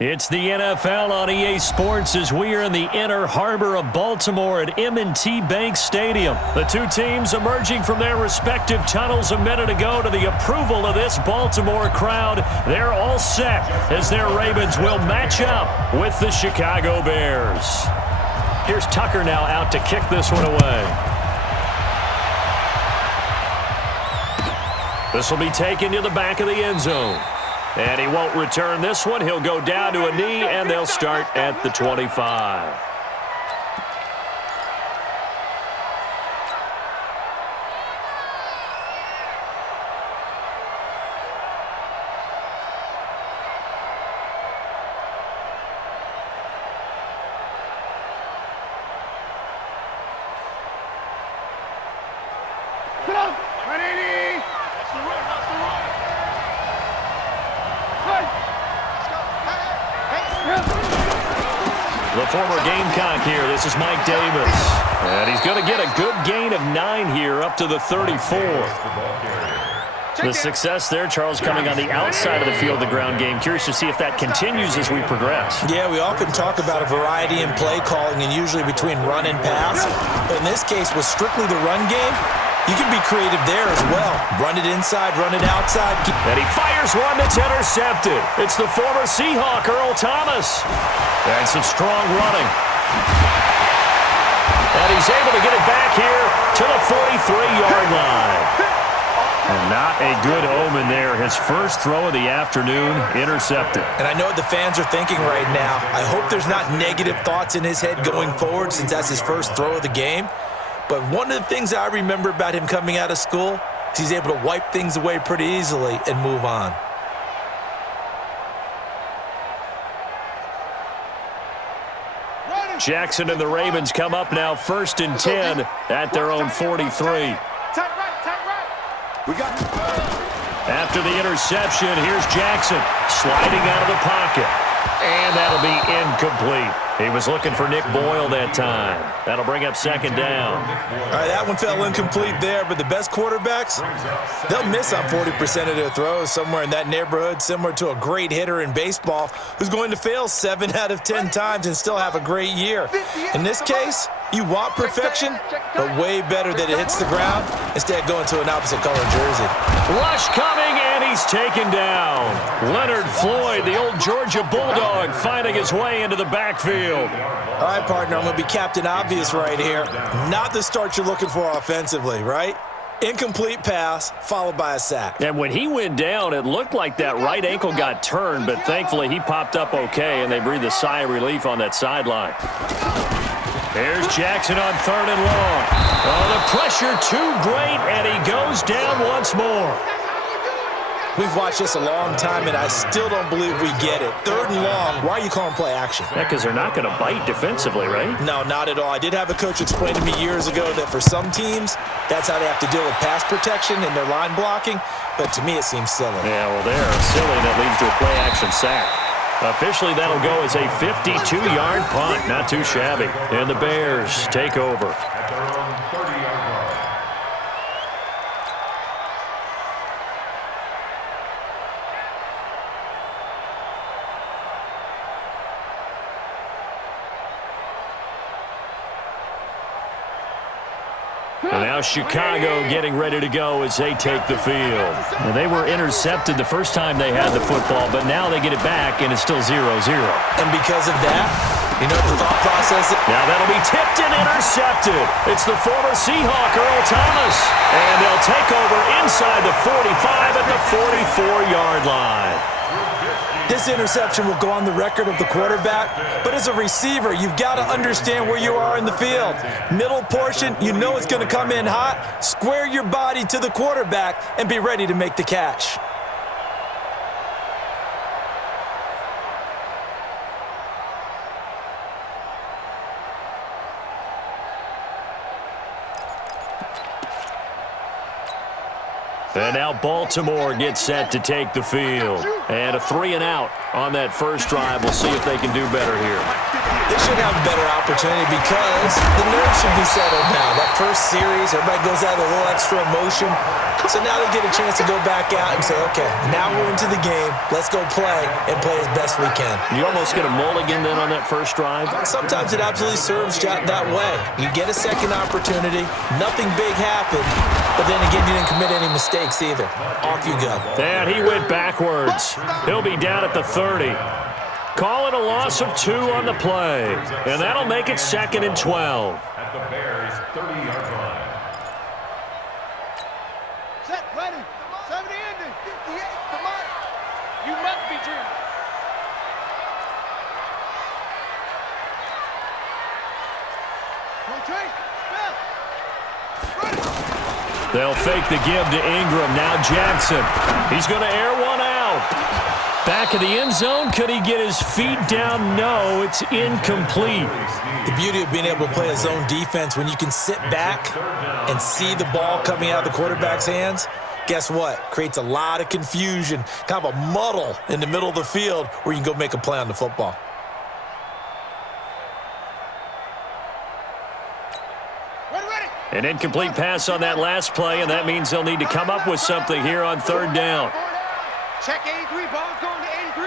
It's the NFL on EA Sports as we are in the inner harbor of Baltimore at M&T Bank Stadium. The two teams emerging from their respective tunnels a minute ago to the approval of this Baltimore crowd. They're all set as their Ravens will match up with the Chicago Bears. Here's Tucker now out to kick this one away. This will be taken to the back of the end zone. And he won't return this one. He'll go down to a knee, and they'll start at the 25. The former Gamecock here. This is Mike Davis. And he's going to get a good gain of 9 here up to the 34. The success there, Charles, coming on the outside of the field, the ground game. Curious to see if that continues as we progress. Yeah, we often talk about a variety in play calling and usually between run and pass. But in this case, with strictly the run game, you can be creative there as well. Run it inside, run it outside. And he fires one that's intercepted. It's the former Seahawk, Earl Thomas. And some strong running. And he's able to get it back here to the 43-yard line. And not a good omen there. His first throw of the afternoon intercepted. And I know what the fans are thinking right now. I hope there's not negative thoughts in his head going forward since that's his first throw of the game. But one of the things I remember about him coming out of school is he's able to wipe things away pretty easily and move on. Jackson and the Ravens come up now 1st and 10 at their own 43. After the interception, here's Jackson sliding out of the pocket. And that'll be incomplete. He was looking for Nick Boyle that time. That'll bring up 2nd down. All right, that one fell incomplete there, but the best quarterbacks, they'll miss on 40% of their throws, somewhere in that neighborhood, similar to a great hitter in baseball who's going to fail 7 out of 10 times and still have a great year. In this case, you want perfection, but way better that it hits the ground instead of going to an opposite color jersey. Rush coming, and he's taken down. Leonard Floyd, the old Georgia Bulldog, finding his way into the backfield. All right, partner, I'm going to be Captain Obvious right here. Not the start you're looking for offensively, right? Incomplete pass, followed by a sack. And when he went down, it looked like that right ankle got turned, but thankfully he popped up okay, and they breathed a sigh of relief on that sideline. Here's Jackson on 3rd and long. Oh, the pressure too great, and he goes down once more. We've watched this a long time, and I still don't believe we get it. 3rd and long, why are you calling play action? Yeah, because they're not going to bite defensively, right? No, not at all. I did have a coach explain to me years ago that for some teams, that's how they have to deal with pass protection and their line blocking, but to me it seems silly. Yeah, well, they're silly. That leads to a play action sack. Officially, that'll go as a 52-yard punt. Not too shabby. And the Bears take over. And now Chicago getting ready to go as they take the field. Well, they were intercepted the first time they had the football, but now they get it back, and it's still 0-0. And because of that, you know the thought process? Now that'll be tipped and intercepted. It's the former Seahawk, Earl Thomas. And they'll take over inside the 45 at the 44-yard line. This interception will go on the record of the quarterback, but as a receiver, you've got to understand where you are in the field. Middle portion, you know it's going to come in hot. Square your body to the quarterback and be ready to make the catch. And now Baltimore gets set to take the field. And a 3-and-out on that first drive. We'll see if they can do better here. They should have a better opportunity because the nerves should be settled now. That first series, everybody goes out with a little extra emotion. So now they get a chance to go back out and say, okay, now we're into the game. Let's go play and play as best we can. You almost get a mulligan then on that first drive? Sometimes it absolutely serves that way. You get a second opportunity. Nothing big happened. But then again, you didn't commit any mistakes either. Off you go. And he went backwards. He'll be down at the 30. Call it a loss of 2 on the play. And that'll make it 2nd and 12. At the Bears' 30-yard line. Set, ready. 70 ending. 58, come on. You must be dreaming. Rotate. Ready. They'll fake the give to Ingram. Now Jackson. He's going to air one out. Back of the end zone. Could he get his feet down? No, it's incomplete. The beauty of being able to play a zone defense when you can sit back and see the ball coming out of the quarterback's hands, guess what? Creates a lot of confusion, kind of a muddle in the middle of the field where you can go make a play on the football. An incomplete pass on that last play, and that means they'll need to come up with something here on 3rd down. Check 83, ball going to 83.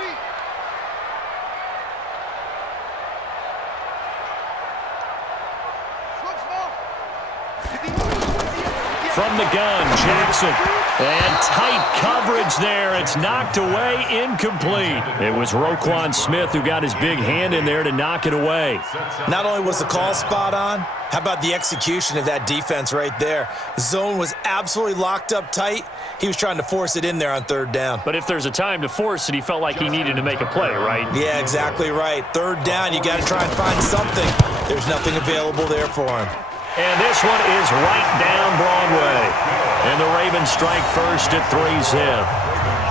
From the gun, Jackson. And tight coverage there. It's knocked away, incomplete. It was Roquan Smith who got his big hand in there to knock it away. Not only was the call spot on, how about the execution of that defense right there? Zone was absolutely locked up tight. He was trying to force it in there on 3rd down. But if there's a time to force it, he felt like he needed to make a play, right? Yeah, exactly right. 3rd down, you got to try and find something. There's nothing available there for him. And this one is right down Broadway. And the Ravens strike first at 3-zip.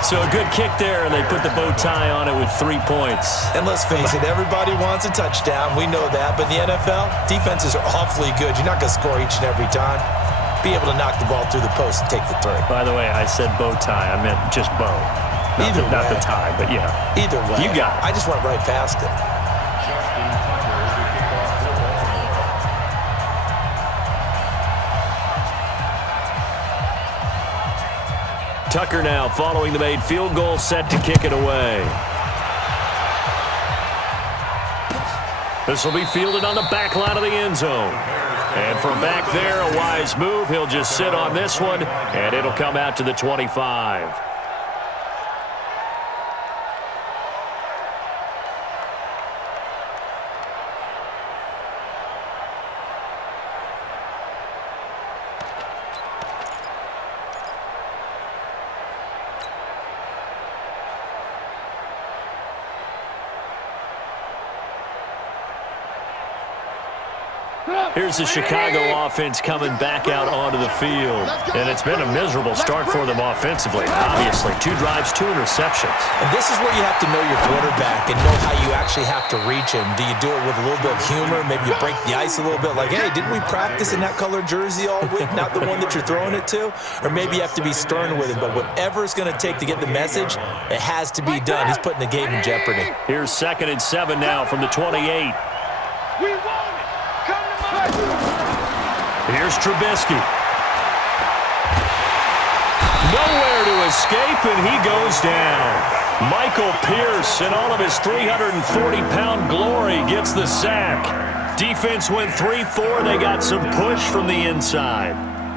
So a good kick there, and they put the bow tie on it with 3 points. And let's face it, everybody wants a touchdown. We know that. But in the NFL, defenses are awfully good. You're not going to score each and every time. Be able to knock the ball through the post and take the 3. By the way, I said bow tie. I meant just bow. Not the tie, but yeah. Either way. You got it. I just went right past it. Tucker now following the made field goal, set to kick it away. This will be fielded on the back line of the end zone. And from back there, a wise move. He'll just sit on this one, and it'll come out to the 25. Here's the Chicago offense coming back out onto the field. And it's been a miserable start for them offensively. Obviously, 2 drives, 2 interceptions. And this is where you have to know your quarterback and know how you actually have to reach him. Do you do it with a little bit of humor? Maybe you break the ice a little bit like, hey, didn't we practice in that color jersey all week? Not the one that you're throwing it to? Or maybe you have to be stern with him. But whatever it's going to take to get the message, it has to be done. He's putting the game in jeopardy. Here's 2nd and 7 now from the 28. We want it. Here's Trubisky. Nowhere to escape, and he goes down. Michael Pierce, in all of his 340-pound glory, gets the sack. Defense went 3-4. They got some push from the inside.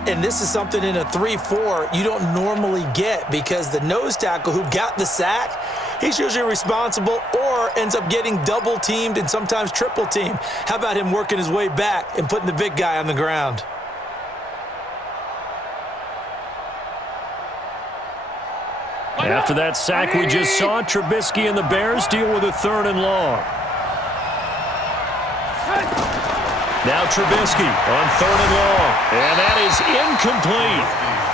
And this is something in a 3-4 you don't normally get because the nose tackle who got the sack, he's usually responsible or ends up getting double-teamed and sometimes triple-teamed. How about him working his way back and putting the big guy on the ground? After that sack we just saw, Trubisky and the Bears deal with a 3rd and long. Now Trubisky on 3rd and long, and that is incomplete.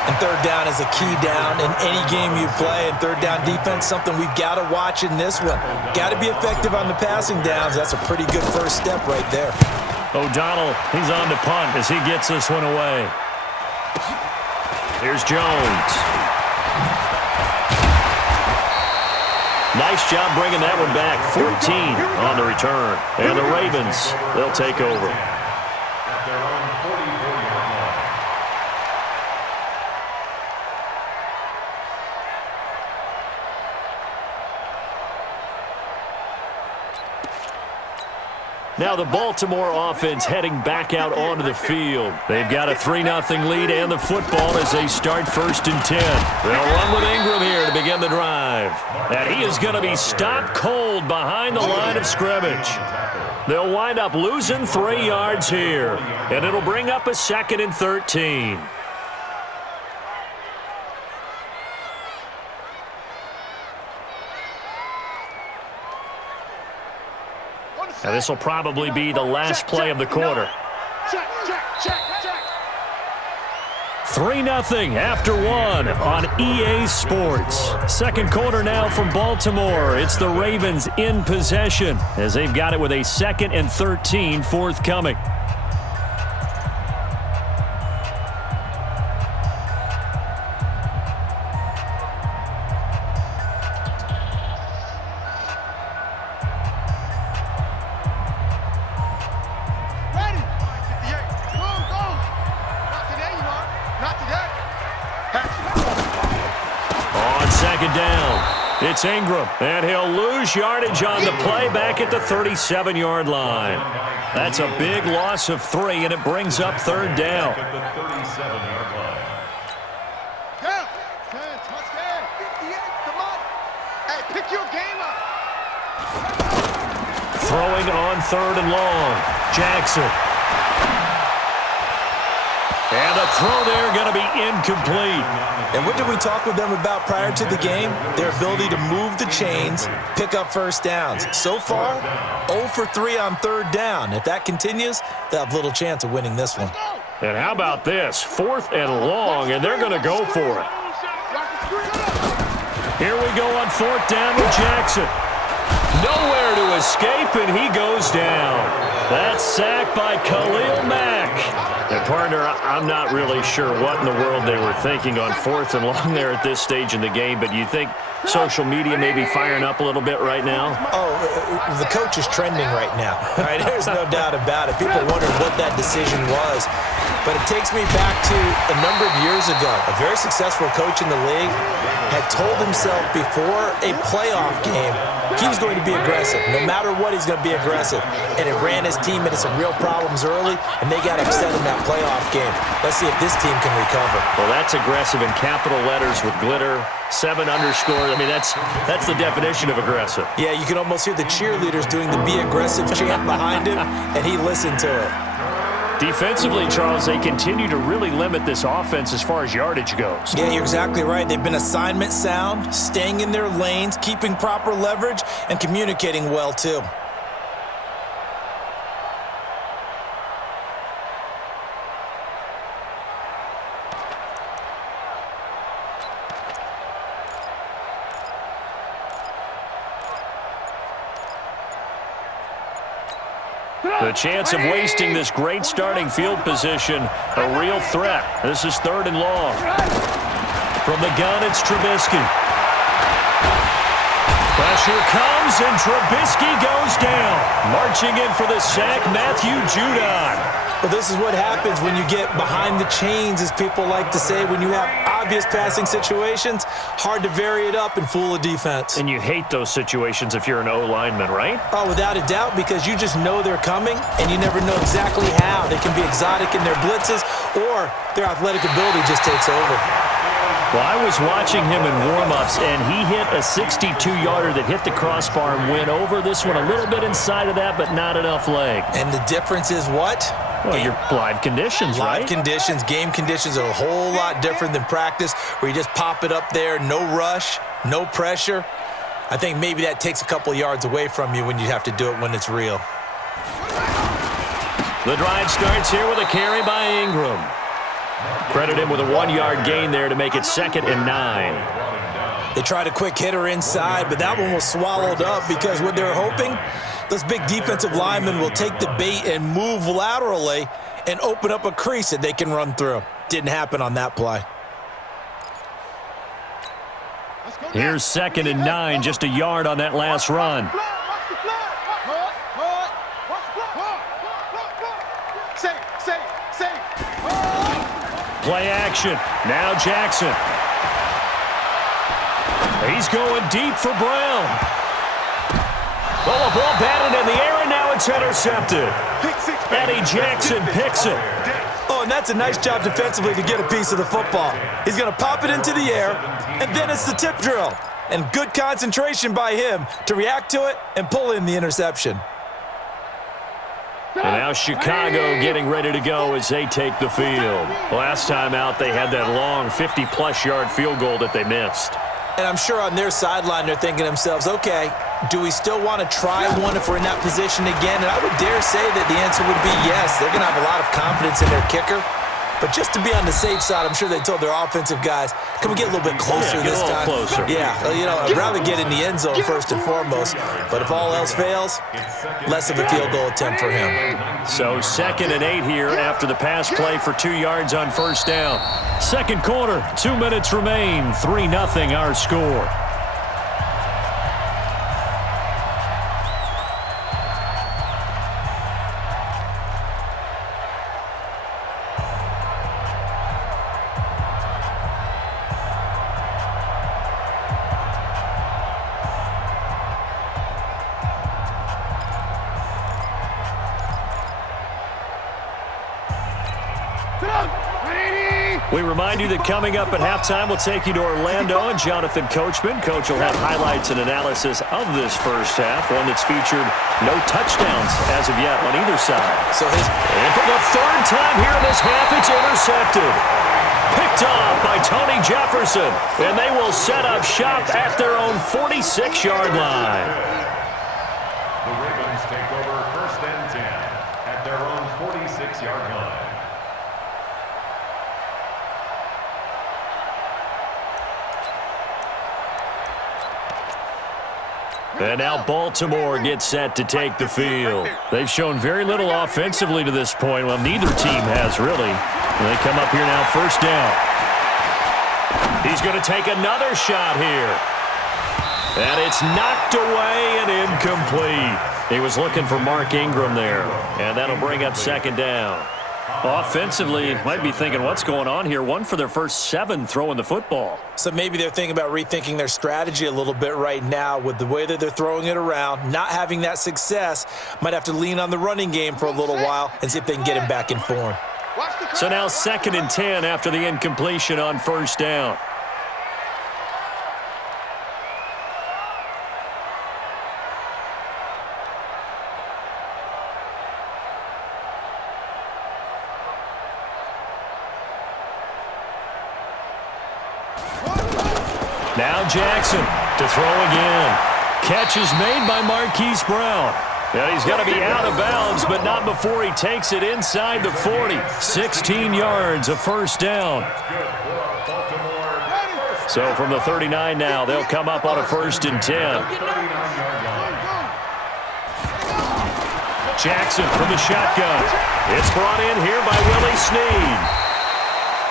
And 3rd down is a key down in any game you play, and 3rd down defense, something we've got to watch in this one. Got to be effective on the passing downs. That's a pretty good first step right there. O'Donnell, he's on to punt as he gets this one away. Here's Jones. Nice job bringing that one back. 14 on the return. And the Ravens, they'll take over. At their own 44-yard line. Now the Baltimore offense heading back out onto the field. They've got a 3-0 lead and the football as they start 1st and 10. They'll run with Ingram here to begin the drive. And he is going to be stopped cold behind the line of scrimmage. They'll wind up losing 3 yards here. And it'll bring up a 2nd and 13. Now this will probably be the last play of the quarter. 3-0 after 1 on EA Sports. Second quarter now from Baltimore. It's the Ravens in possession as they've got it with a 2nd and 13 forthcoming. It's Ingram, and he'll lose yardage on the play back at the 37-yard line. That's a big loss of 3, and it brings up 3rd down. At the 37-yard line. Touchdown. 58, come on. Hey, pick your game up. Throwing on 3rd and long. Jackson. And the throw there going to be incomplete. And what did we talk with them about prior to the game? Their ability to move the chains, pick up 1st downs. So far, 0 for 3 on 3rd down. If that continues, they'll have little chance of winning this one. And how about this? 4th and long, and they're going to go for it. Here we go on 4th down with Jackson. Nowhere to escape, and he goes down. That's sacked by Khalil Mack. And, partner, I'm not really sure what in the world they were thinking on 4th and long there at this stage in the game, but you think social media may be firing up a little bit right now? Oh, the coach is trending right now. Right? There's no doubt about it. People wondered what that decision was. But it takes me back to a number of years ago. A very successful coach in the league had told himself before a playoff game he was going to be aggressive. No matter what, he's going to be aggressive. And it ran his team into some real problems early, and they got upset in that playoff game. Let's see if this team can recover. Well, that's aggressive in capital letters with glitter, 7 underscore. I mean, that's the definition of aggressive. Yeah, you can almost hear the cheerleaders doing the be aggressive chant behind him, and he listened to it. Defensively, Charles, they continue to really limit this offense as far as yardage goes. Yeah, you're exactly right. They've been assignment sound, staying in their lanes, keeping proper leverage, and communicating well, too. The chance of wasting this great starting field position, a real threat. This is 3rd and long. From the gun, it's Trubisky. Pressure comes, and Trubisky goes down. Marching in for the sack, Matthew Judon. Well, this is what happens when you get behind the chains, as people like to say. When you have obvious passing situations, hard to vary it up and fool a defense. And you hate those situations if you're an O-lineman, right? Oh, without a doubt, because you just know they're coming, and you never know exactly how. They can be exotic in their blitzes, or their athletic ability just takes over. Well, I was watching him in warm-ups, and he hit a 62-yarder that hit the crossbar and went over. This one a little bit inside of that, but not enough leg. And the difference is what? Well, your live conditions, right? Live conditions, game conditions are a whole lot different than practice, where you just pop it up there, no rush, no pressure. I think maybe that takes a couple yards away from you when you have to do it when it's real. The drive starts here with a carry by Ingram. Credit him with a 1-yard gain there to make it 2nd and 9. They tried a quick hitter inside, but that one was swallowed up because what they're hoping, those big defensive linemen will take the bait and move laterally and open up a crease that they can run through. Didn't happen on that play. Here's 2nd and 9, just a yard on that last run. Play action. Now Jackson. He's going deep for Brown. Oh, a ball batted in the air, and now it's intercepted. Eddie Jackson picks it. Oh, and that's a nice job defensively to get a piece of the football. He's going to pop it into the air, and then it's the tip drill. And good concentration by him to react to it and pull in the interception. And now Chicago getting ready to go as they take the field. Last time out, they had that long 50-plus yard field goal that they missed. And I'm sure on their sideline they're thinking to themselves, okay, do we still want to try one if we're in that position again? And I would dare say that the answer would be yes. They're going to have a lot of confidence in their kicker. But just to be on the safe side, I'm sure they told their offensive guys, can we get a little bit closer this time? Closer. Yeah, you know, I'd rather get in the end zone first and foremost. But if all else fails, less of a field goal attempt for him. So 2nd and 8 here after the pass play for 2 yards on first down. Second quarter, 2 minutes remain, 3-0 our score. We remind you that coming up at halftime, we'll take you to Orlando and Jonathan Coachman. Coach will have highlights and analysis of this first half, one that's featured no touchdowns as of yet on either side. And for the third time here in this half, it's intercepted. Picked off by Tony Jefferson, and they will set up shop at their own 46-yard line. The Ravens take over 1st and 10 at their own 46-yard line. And now Baltimore gets set to take the field. They've shown very little offensively to this point. Well, neither team has really. And they come up here now, first down. He's going to take another shot here. And it's knocked away and incomplete. He was looking for Mark Ingram there. And that'll bring up 2nd down. Offensively, might be thinking, what's going on here? 1 for their first 7 throwing the football. So maybe they're thinking about rethinking their strategy a little bit right now with the way that they're throwing it around, not having that success. Might have to lean on the running game for a little while and see if they can get him back in form. So now 2nd and 10 after the incompletion on first down. Now Jackson to throw again. Catch is made by Marquise Brown. And he's going to be out of bounds, but not before he takes it inside the 40. 16 yards, a first down. So from the 39 now, they'll come up on a 1st and 10. Jackson from the shotgun. It's brought in here by Willie Snead.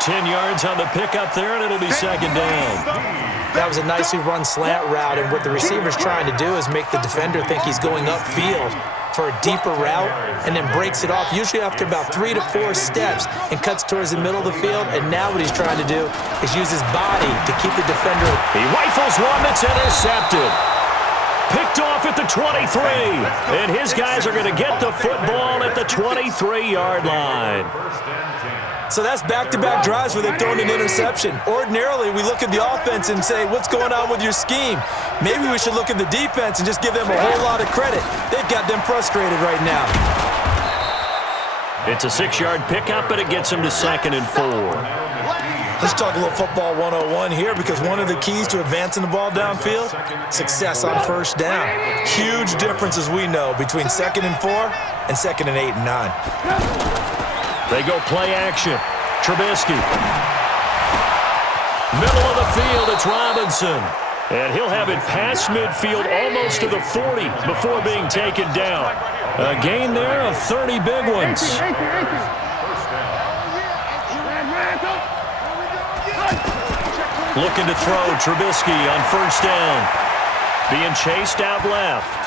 10 yards on the pickup there, and it'll be 2nd down. That was a nicely run slant route, and what the receiver's trying to do is make the defender think he's going upfield for a deeper route and then breaks it off, usually after about 3 to 4 steps, and cuts towards the middle of the field. And now what he's trying to do is use his body to keep the defender. He rifles one that's intercepted. Picked off at the 23, and his guys are going to get the football at the 23-yard line. So that's back-to-back drives where they've thrown an interception. Ordinarily, we look at the offense and say, what's going on with your scheme? Maybe we should look at the defense and just give them a whole lot of credit. They've got them frustrated right now. It's a 6-yard pickup, but it gets them to 2nd and 4. Let's talk a little football 101 here, because one of the keys to advancing the ball downfield, success on first down. Huge difference, as we know, between 2nd and 4 and 2nd and 8 and 9. They go play action. Trubisky. Middle of the field, it's Robinson. And he'll have it past midfield almost to the 40 before being taken down. A gain there of 30 big ones. Looking to throw, Trubisky on first down. Being chased out left.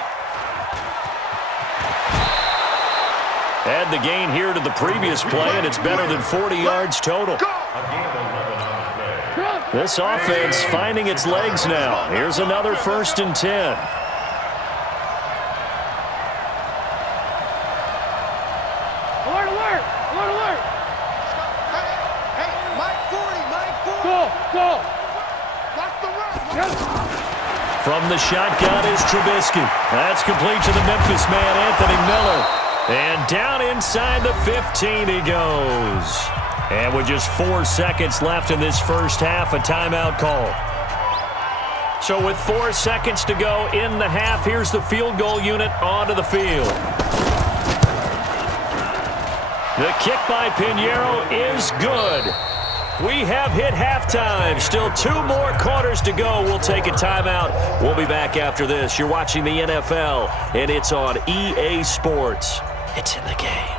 Add the gain here to the previous play, and it's better than 40 yards total. This offense finding its legs now. Here's another 1st and 10. Alert, alert! Alert, alert! Hey, Mike 40, Mike 40! Go! Lock the run! From the shotgun is Trubisky. That's complete to the Memphis man, Anthony Miller. And down inside the 15 he goes. And with just 4 seconds left in this first half, a timeout call. So with 4 seconds to go in the half, here's the field goal unit onto the field. The kick by Pinheiro is good. We have hit halftime. Still 2 more quarters to go. We'll take a timeout. We'll be back after this. You're watching the NFL, and it's on EA Sports. It's in the game.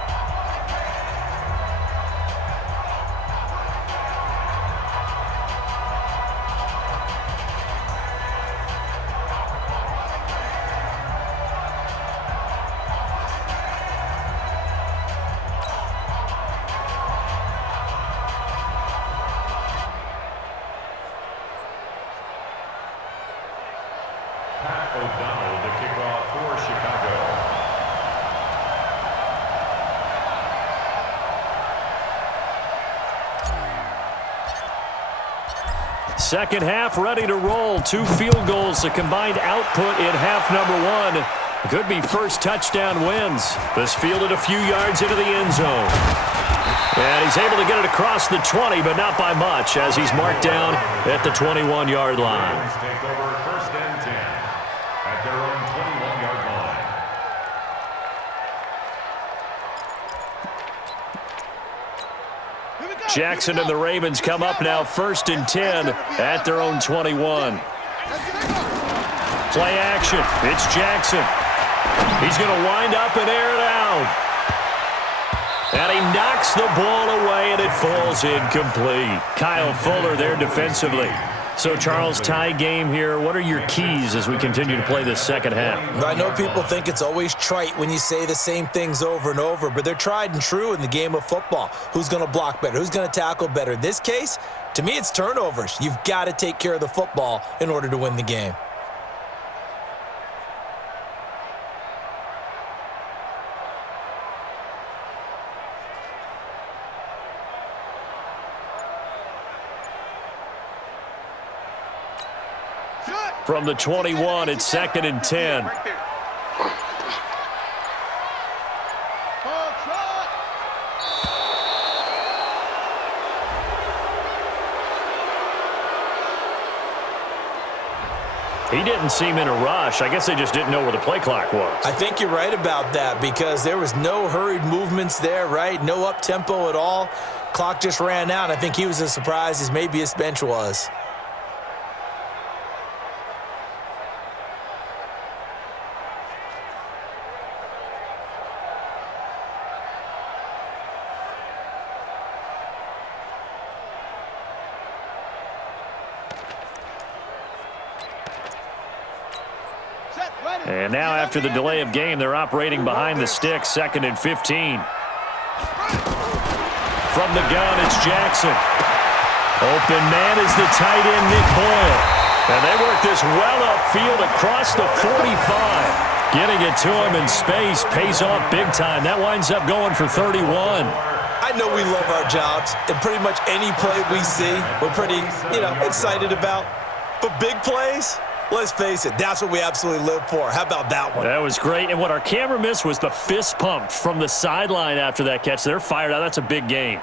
Second half ready to roll. 2 field goals, the combined output in half number 1. Could be first touchdown wins. This fielded a few yards into the end zone. And he's able to get it across the 20, but not by much, as he's marked down at the 21-yard line. Take over 1st and 10 at their own 21-yard line. Jackson and the Ravens come up now 1st and 10 at their own 21. Play action. It's Jackson. He's going to wind up and air it out. And he knocks the ball away, and it falls incomplete. Kyle Fuller there defensively. So, Charles, tie game here. What are your keys as we continue to play this second half? I know people think it's always trite when you say the same things over and over, but they're tried and true in the game of football. Who's going to block better? Who's going to tackle better? In this case, to me, it's turnovers. You've got to take care of the football in order to win the game. From the 21, it's 2nd and 10. He didn't seem in a rush. I guess they just didn't know where the play clock was. I think you're right about that because there was no hurried movements there, right? No up-tempo at all. Clock just ran out. I think he was as surprised as maybe his bench was. And now after the delay of game, they're operating behind the sticks, 2nd and 15. From the gun, it's Jackson. Open man is the tight end, Nick Boyle. And they work this well upfield across the 45. Getting it to him in space pays off big time. That winds up going for 31. I know we love our jobs, and pretty much any play we see, we're pretty, excited about. But big plays, let's face it, that's what we absolutely live for. How about that one? That was great. And what our camera missed was the fist pump from the sideline after that catch. They're fired out. That's a big gain.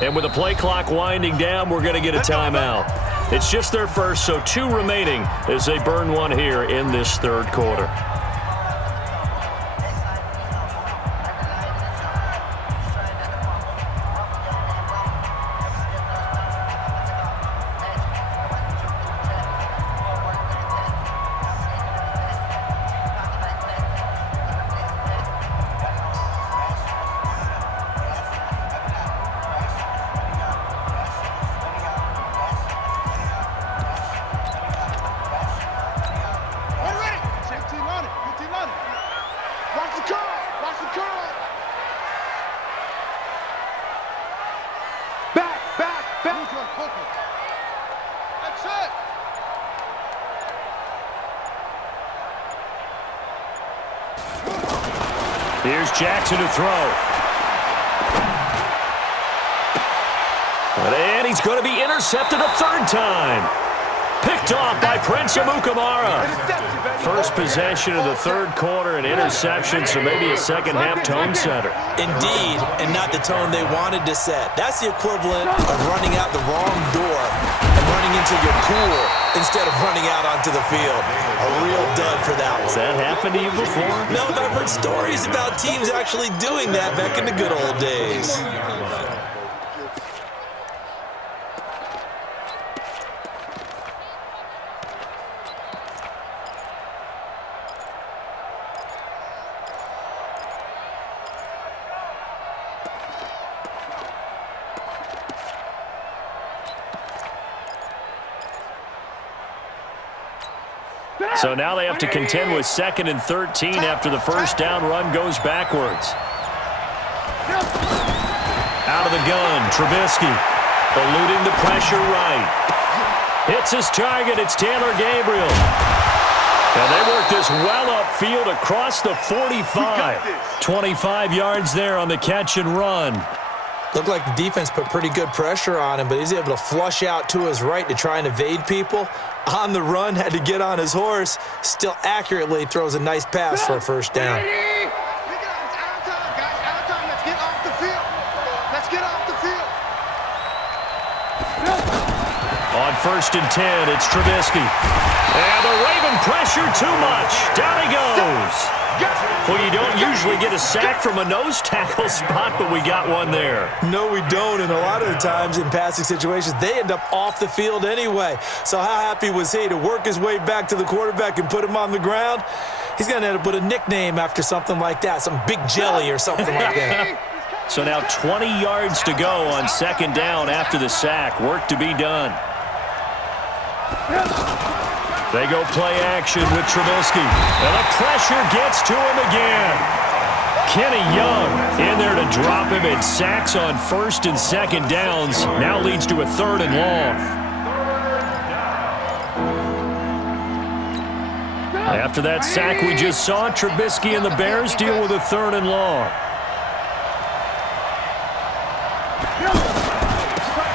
And with the play clock winding down, we're going to get a timeout. It's just their first, so 2 remaining as they burn one here in this 3rd quarter. Here's Jackson to throw. And he's going to be intercepted a third time. Picked off by Prince Amukamara. First possession of the third quarter, an interception, so maybe a second-half tone setter. Indeed, and not the tone they wanted to set. That's the equivalent of running out the wrong door and running into your pool instead of running out onto the field. A real dud for that one. Has that happened to you before? No, but I've heard stories about teams actually doing that back in the good old days. So now they have to contend with 2nd and 13 after the first down run goes backwards. Out of the gun, Trubisky. Eluding the pressure right. Hits his target, it's Taylor Gabriel. And they work this well upfield across the 45. 25 yards there on the catch and run. Looked like the defense put pretty good pressure on him, but he's able to flush out to his right to try and evade people. On the run, had to get on his horse. Still accurately throws a nice pass for a first down. It's out of time, guys. Out of time. Let's get off the field. Let's get off the field. On 1st and 10, it's Trubisky. And the Raven pressure too much. Down he goes. Well, you don't usually get a sack from a nose tackle spot, but we got one there. No, we don't, and a lot of the times in passing situations, they end up off the field anyway. So how happy was he to work his way back to the quarterback and put him on the ground? He's going to end up with a nickname after something like that, some Big Jelly or something like that. So now 20 yards to go on 2nd down after the sack. Work to be done. They go play action with Trubisky. And the pressure gets to him again. Kenny Young in there to drop him, and sacks on 1st and 2nd downs. Now leads to a 3rd and long. After that sack we just saw, Trubisky and the Bears deal with a 3rd and long.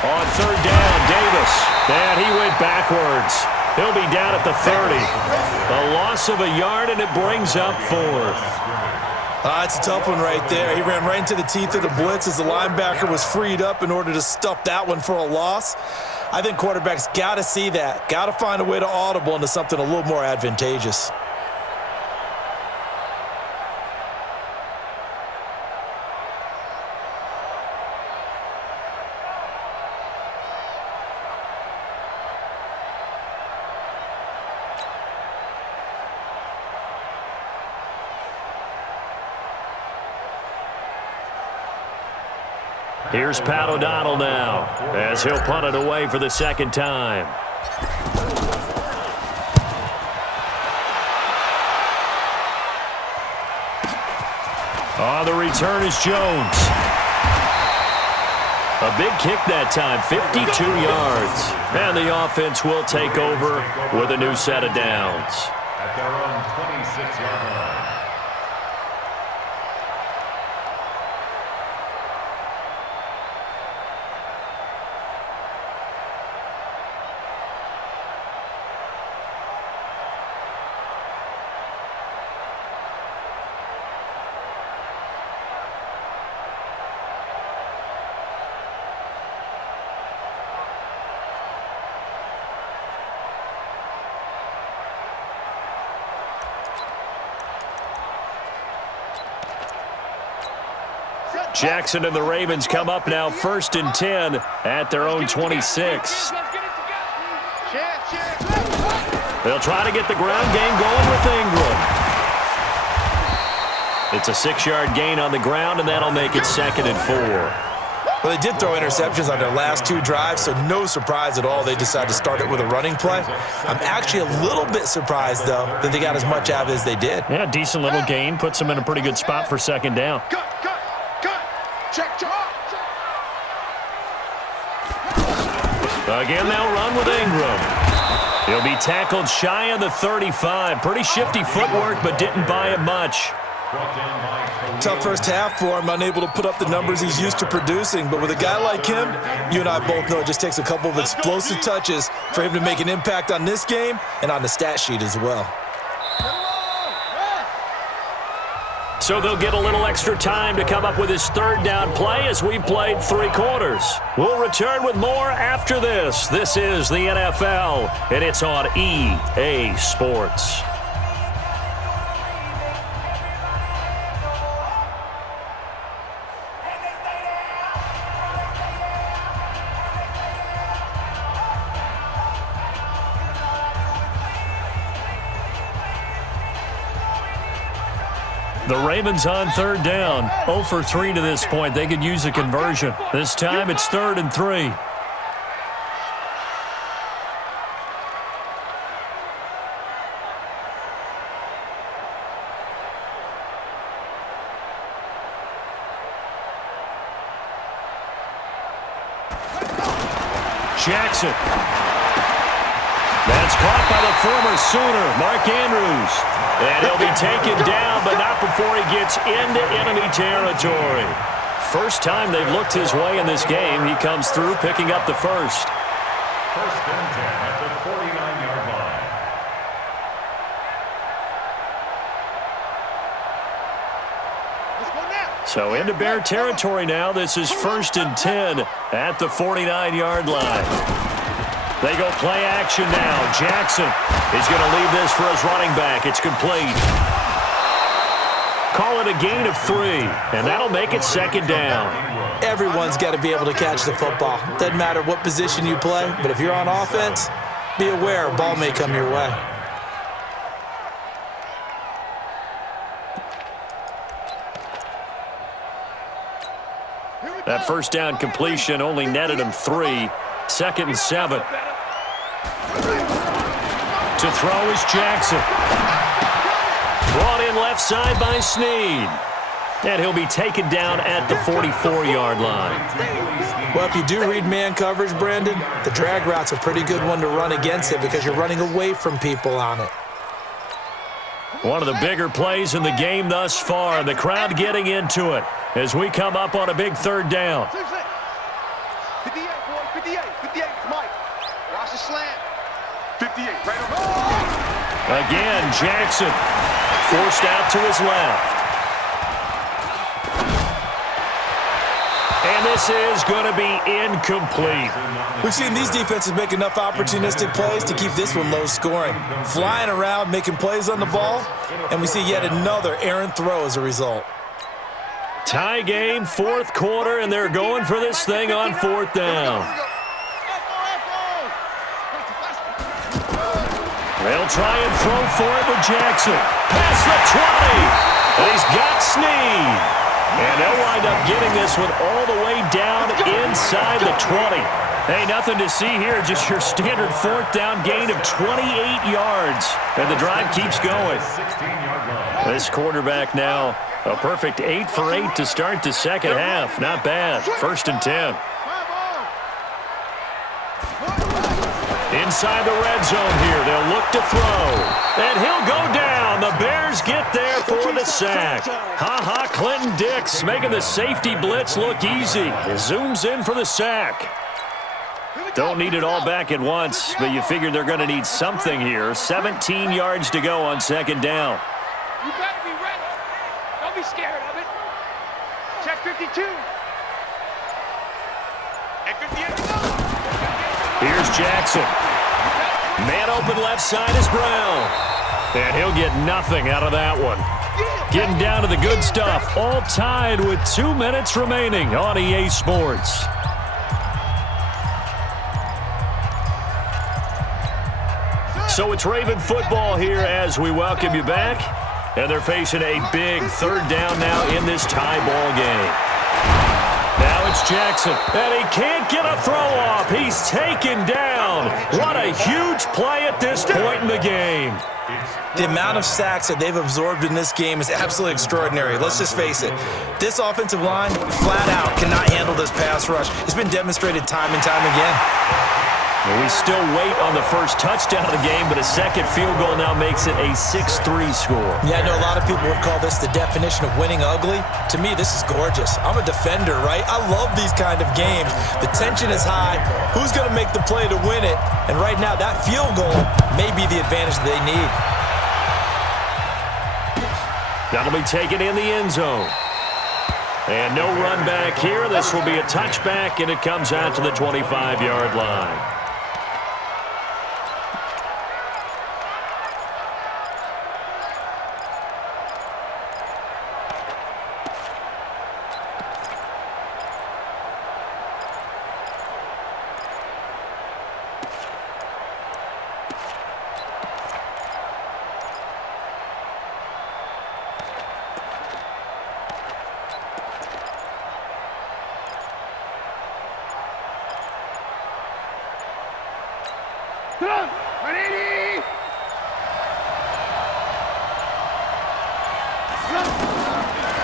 On 3rd down, Davis. And he went backwards. He'll be down at the 30. A loss of a yard, and it brings up 4th. That's a tough one right there. He ran right into the teeth of the blitz as the linebacker was freed up in order to stuff that one for a loss. I think quarterbacks got to see that. Got to find a way to audible into something a little more advantageous. Here's Pat O'Donnell now, as he'll punt it away for the 2nd time. On the return is Jones. A big kick that time, 52 yards. And the offense will take over with a new set of downs. At their own 26-yard line. Jackson and the Ravens come up now 1st and 10 at their own 26. They'll try to get the ground game going with Ingram. It's a 6-yard gain on the ground, and that'll make it 2nd and 4. Well, they did throw interceptions on their last 2 drives, so no surprise at all they decided to start it with a running play. I'm actually a little bit surprised, though, that they got as much out of it as they did. Yeah, decent little gain. Puts them in a pretty good spot for 2nd down. Check. Again, they'll run with Ingram. He'll be tackled shy of the 35. Pretty shifty footwork, but didn't buy him much. Brought down by Tough first half for him, unable to put up the numbers he's used to producing. But with a guy like him, you and I both know it just takes a couple of explosive touches for him to make an impact on this game and on the stat sheet as well. So they'll get a little extra time to come up with his third down play as we've played 3 quarters. We'll return with more after this. This is the NFL, and it's on EA Sports. The Ravens on third down. 0 for 3 to this point. They could use a conversion. This time it's 3rd and 3. Jackson. That's caught by the former Sooner, Mark Andrews. And he'll be taken down, but not before he gets into enemy territory. First time they've looked his way in this game. He comes through, picking up the first. First and 10 at the 49-yard line. Let's go now. So into Bear territory now. This is 1st and 10 at the 49-yard line. They go play action now. Jackson is going to leave this for his running back. It's complete. Call it a gain of 3, and that'll make it 2nd down. Everyone's got to be able to catch the football. Doesn't matter what position you play, but if you're on offense, be aware a ball may come your way. That first down completion only netted him 3. 2nd and 7. To throw is Jackson. Brought in left side by Snead. And he'll be taken down at the 44-yard line. Well, if you do read man coverage, Brandon, the drag route's a pretty good one to run against it because you're running away from people on it. One of the bigger plays in the game thus far. The crowd getting into it as we come up on a big 3rd down. 58, boy, 58, 58, Mike. Watch the slant. 58, right on. Again, Jackson forced out to his left. And this is going to be incomplete. We've seen these defenses make enough opportunistic plays to keep this one low scoring. Flying around, making plays on the ball, and we see yet another errant throw as a result. Tie game, 4th quarter, and they're going for this thing on 4th down. They'll try and throw for it with Jackson. Past the 20. And he's got Snead. And they'll wind up getting this one all the way down inside the 20. Hey, nothing to see here, just your standard 4th down gain of 28 yards. And the drive keeps going. This quarterback now, a perfect 8 for 8 to start the 2nd half. Not bad. 1st and 10. Inside the red zone here, they'll look to throw. And he'll go down. The Bears get there for the sack. Ha-ha, Clinton Dix making the safety blitz look easy. Zooms in for the sack. Don't need it all back at once, but you figure they're going to need something here. 17 yards to go on 2nd down. You better be ready. Don't be scared of it. Check 52. And 58. Here's Jackson. Man open left side is Brown. And he'll get nothing out of that one. Getting down to the good stuff. All tied with 2 minutes remaining on EA Sports. So it's Raven football here as we welcome you back. And they're facing a big 3rd down now in this tie ball game. Now it's Jackson, and he can't get a throw off. He's taken down. What a huge play at this point in the game. The amount of sacks that they've absorbed in this game is absolutely extraordinary. Let's just face it. This offensive line, flat out, cannot handle this pass rush. It's been demonstrated time and time again. Well, we still wait on the first touchdown of the game, but a second field goal now makes it a 6-3 score. Yeah, I know a lot of people would call this the definition of winning ugly. To me, this is gorgeous. I'm a defender, right? I love these kind of games. The tension is high. Who's going to make the play to win it? And right now, that field goal may be the advantage they need. That'll be taken in the end zone. And no run back here. This will be a touchback, and it comes out to the 25-yard line.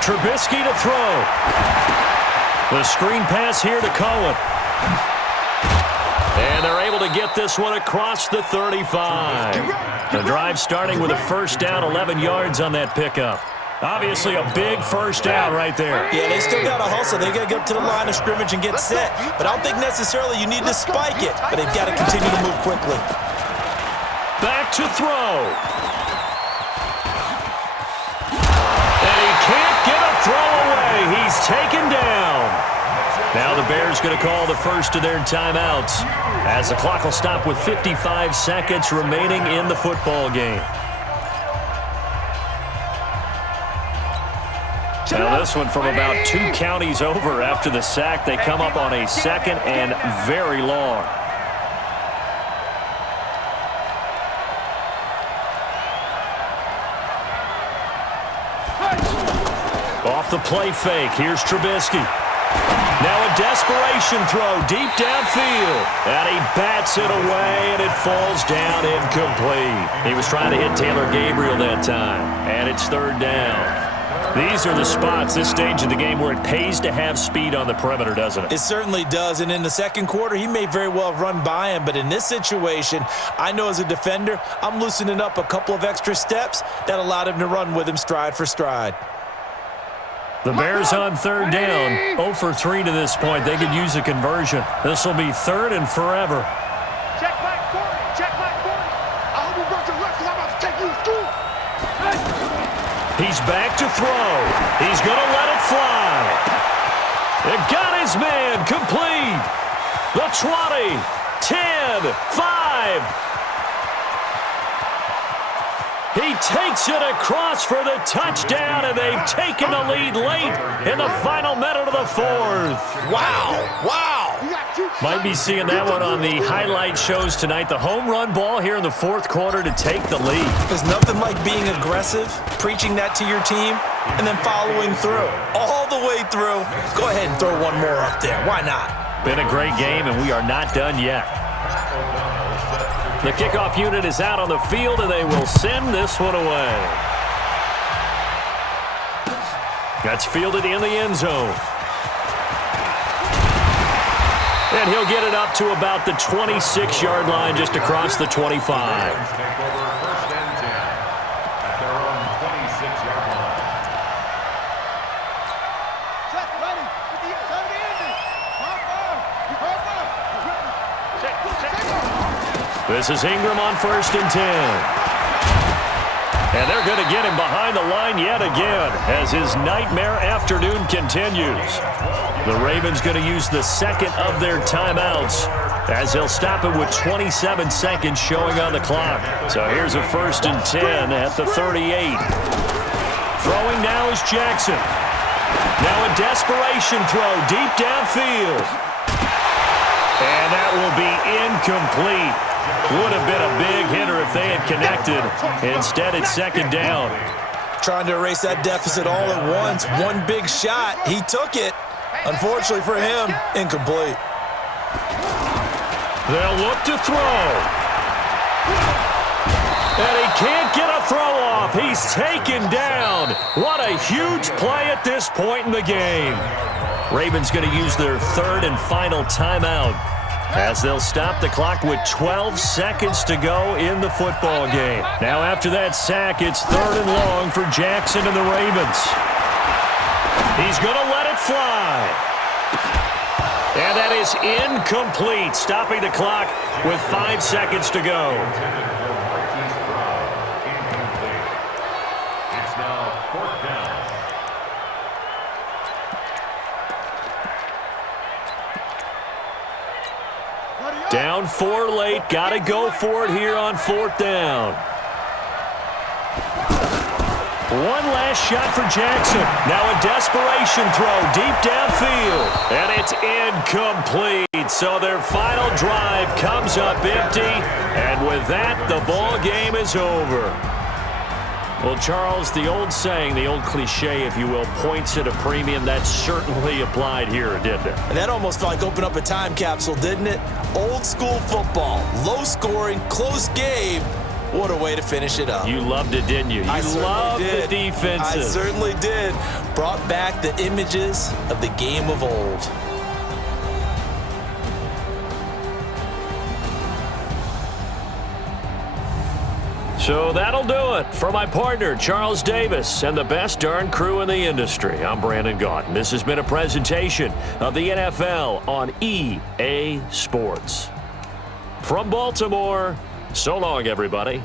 Trubisky to throw. The screen pass here to Cohen. And they're able to get this one across the 35. The drive starting with a first down, 11 yards on that pickup. Obviously a big first down right there. Yeah, they still got to hustle. They got to get up to the line of scrimmage and get set. But I don't think necessarily you need to spike it. But they've got to continue to move quickly. Back to throw. And he can't get a throw away. He's taken down. Now the Bears going to call the first of their timeouts as the clock will stop with 55 seconds remaining in the football game. Now this one from about 2 counties over after the sack. They come up on a second and very long. Off the play fake. Here's Trubisky. Now a desperation throw deep downfield. And he bats it away, and it falls down incomplete. He was trying to hit Taylor Gabriel that time. And it's third down. These are the spots, this stage of the game, where it pays to have speed on the perimeter, doesn't it? It certainly does, and in the second quarter, he may very well have run by him, but in this situation, I know as a defender, I'm loosening up a couple of extra steps that allowed him to run with him stride for stride. The Bears on third down, 0 for 3 to this point. They could use a conversion. This will be third and forever. Check back 40, check back 40. I hope you got your left, because I'm about to take you to school. He's back to throw. He's going to let it fly. It got his man complete. The 20, 10, 5. He takes it across for the touchdown, and they've taken the lead late in the final minute of the fourth. Wow, wow. Might be seeing that one on the highlight shows tonight. The home run ball here in the fourth quarter to take the lead. There's nothing like being aggressive, preaching that to your team, and then following through. All the way through. Go ahead and throw one more up there. Why not? Been a great game, and we are not done yet. The kickoff unit is out on the field, and they will send this one away. That's fielded in the end zone. And he'll get it up to about the 26-yard line, just across the 25. Take over first and 10 at their own 26-yard line. Set, ready, with the inside of the engine. Pop up. Check, check. This is Ingram on first and 10. And they're going to get him behind the line yet again as his nightmare afternoon continues. The Ravens going to use the second of their timeouts as they'll stop it with 27 seconds showing on the clock. So here's a first and 10 at the 38. Throwing now is Jackson. Now a desperation throw deep downfield. And that will be incomplete. Would have been a big hitter if they had connected. Instead, it's second down. Trying to erase that deficit all at once. One big shot. He took it. Unfortunately for him, incomplete. They'll look to throw. And he can't get a throw off. He's taken down. What a huge play at this point in the game. Ravens going to use their third and final timeout as they'll stop the clock with 12 seconds to go in the football game. Now after that sack, it's 3rd and long for Jackson and the Ravens. He's going to let it fly. And that is incomplete, stopping the clock with 5 seconds to go. It's now 4th down. Down 4 late. Got to go for it here on 4th down. One last shot for Jackson. Now a desperation throw deep downfield. And it's incomplete. So their final drive comes up empty. And with that, the ball game is over. Well, Charles, the old saying, the old cliche, if you will, points at a premium, that certainly applied here, didn't it? And that almost felt like opened up a time capsule, didn't it? Old school football, low scoring, close game. What a way to finish it up. You loved it, didn't you? You loved the defenses. I certainly did. Brought back the images of the game of old. So that'll do it for my partner, Charles Davis, and the best darn crew in the industry. I'm Brandon Gaunt, and this has been a presentation of the NFL on EA Sports. From Baltimore, so long, everybody.